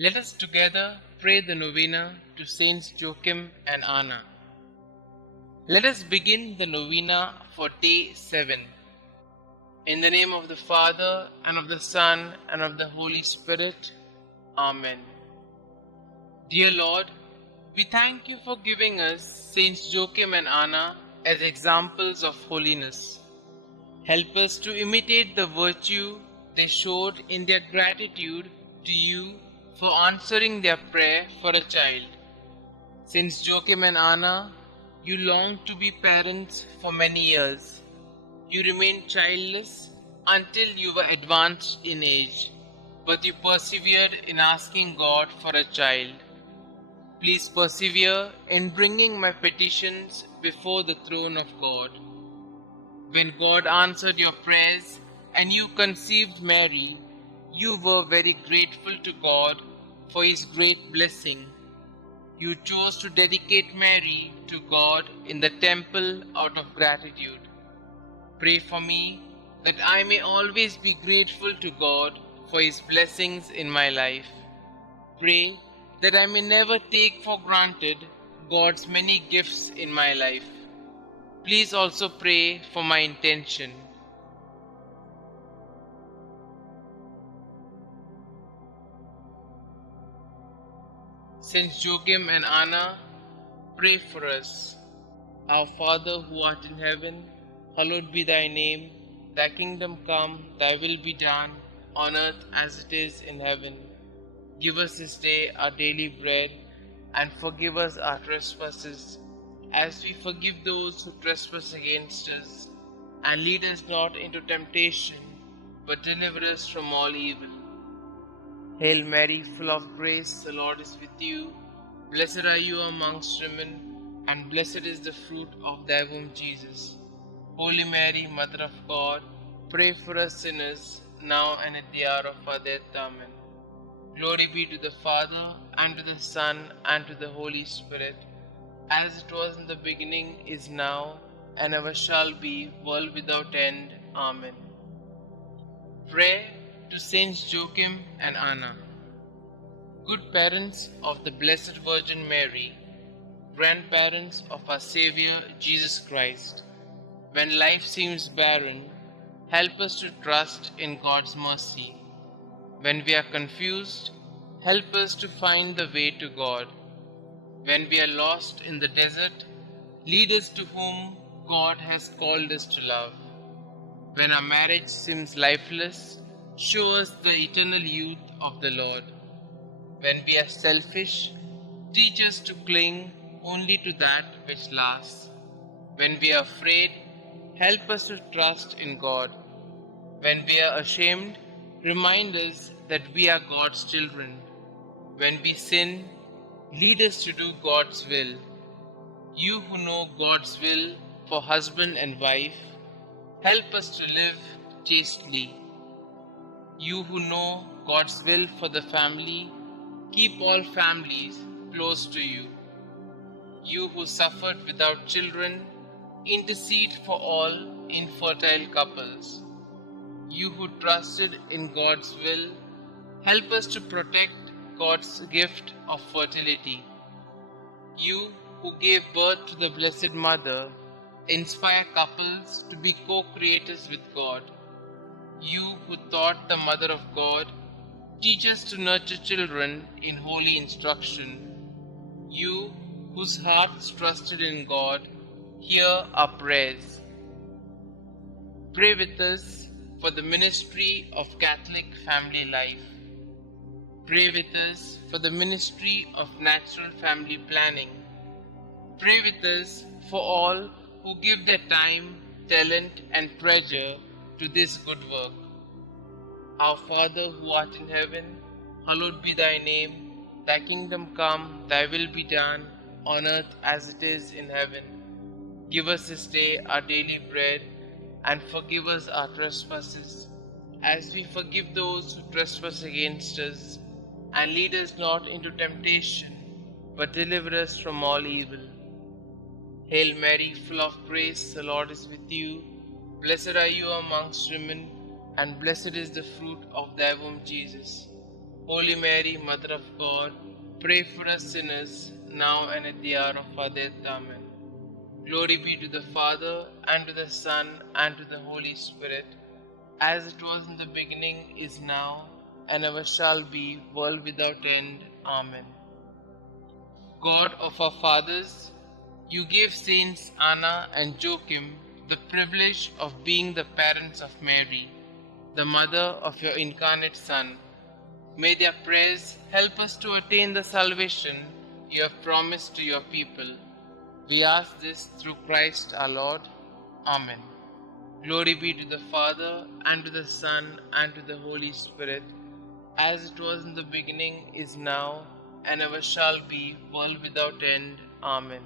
Let us together pray the novena to Saints Joachim and Anna. Let us begin the novena for day 7. In the name of the Father, and of the Son, and of the Holy Spirit. Amen. Dear Lord, we thank you for giving us Saints Joachim and Anna as examples of holiness. Help us to imitate the virtue they showed in their gratitude to you for answering their prayer for a child. Since Joachim and Anna, you longed to be parents for many years. You remained childless until you were advanced in age, but you persevered in asking God for a child. Please persevere in bringing my petitions before the throne of God. When God answered your prayers and you conceived Mary, you were very grateful to God for His great blessing. You chose to dedicate Mary to God in the temple out of gratitude. Pray for me that I may always be grateful to God for His blessings in my life. Pray that I may never take for granted God's many gifts in my life. Please also pray for my intention. Saints Joachim and Anna, pray for us. Our Father who art in heaven, hallowed be thy name. Thy kingdom come, thy will be done, on earth as it is in heaven. Give us this day our daily bread, and forgive us our trespasses, as we forgive those who trespass against us. And lead us not into temptation, but deliver us from all evil. Hail Mary, full of grace, the Lord is with you. Blessed are you amongst women, and blessed is the fruit of thy womb, Jesus. Holy Mary, Mother of God, pray for us sinners, now and at the hour of our death. Amen. Glory be to the Father, and to the Son, and to the Holy Spirit, as it was in the beginning, is now, and ever shall be, world without end. Amen. Prayer to Saints Joachim and Anna. Good parents of the Blessed Virgin Mary, grandparents of our Xavier, Jesus Christ, when life seems barren, help us to trust in God's mercy. When we are confused, help us to find the way to God. When we are lost in the desert, lead us to whom God has called us to love. When our marriage seems lifeless, show us the eternal youth of the Lord. When we are selfish, teach us to cling only to that which lasts. When we are afraid, help us to trust in God. When we are ashamed, remind us that we are God's children. When we sin, lead us to do God's will. You who know God's will for husband and wife, help us to live chastely. You who know God's will for the family, keep all families close to you. You who suffered without children, intercede for all infertile couples. You who trusted in God's will, help us to protect God's gift of fertility. You who gave birth to the Blessed Mother, inspire couples to be co-creators with God. You who taught the Mother of God, teach us to nurture children in holy instruction. You whose hearts trusted in God, hear our prayers. Pray with us for the ministry of Catholic family life. Pray with us for the ministry of natural family planning. Pray with us for all who give their time, talent, and treasure to this good work. Our Father who art in heaven, hallowed be thy name. Thy kingdom come, thy will be done, on earth as it is in heaven. Give us this day our daily bread, and forgive us our trespasses, as we forgive those who trespass against us. And lead us not into temptation, but deliver us from all evil. Hail Mary, full of grace, the Lord is with you. Blessed are you amongst women, and blessed is the fruit of thy womb, Jesus. Holy Mary, Mother of God, pray for us sinners, now and at the hour of our death. Amen. Glory be to the Father, and to the Son, and to the Holy Spirit, as it was in the beginning, is now, and ever shall be, world without end. Amen. God of our fathers, you gave Saints Anna and Joachim the privilege of being the parents of Mary, the mother of your incarnate Son. May their prayers help us to attain the salvation you have promised to your people. We ask this through Christ our Lord. Amen. Glory be to the Father, and to the Son, and to the Holy Spirit, as it was in the beginning, is now, and ever shall be, world without end. Amen.